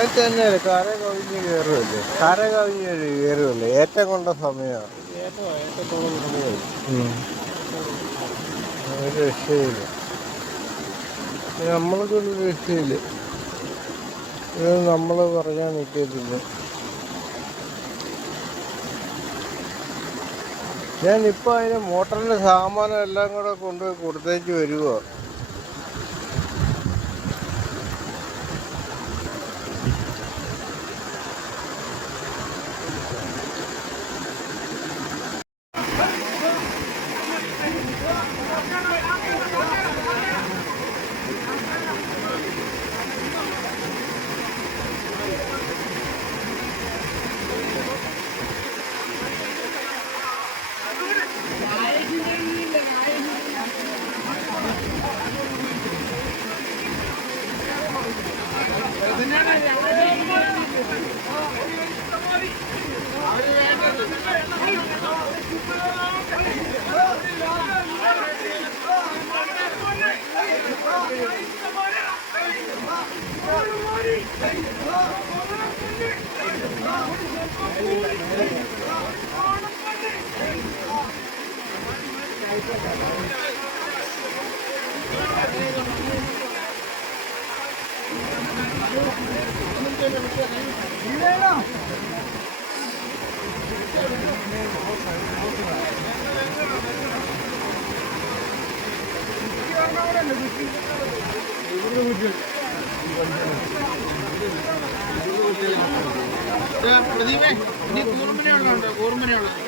അത് തന്നെയല്ലേ കര കവിഞ്ഞ് കയറുമല്ലേ, കര കവിഞ്ഞ് കയറുമല്ലേ, ഏറ്റം കൊണ്ട സമയമാണ്. ഒരു രക്ഷയില്ല, നമ്മൾക്കൊരു രക്ഷയില്ല. ഇത് നമ്മൾ പറയാൻ നിൽക്കത്തില്ല. ഞാനിപ്പോൾ അതിന് മോട്ടറിൻ്റെ സാമാനം എല്ലാം കൂടെ കൊണ്ടുപോയി കൊടുത്തേച്ച് വരുമോ. പ്രദീപേ, ഇനി കൂർമനയുള്ളതുണ്ടോ? കൂർമനയുള്ളത്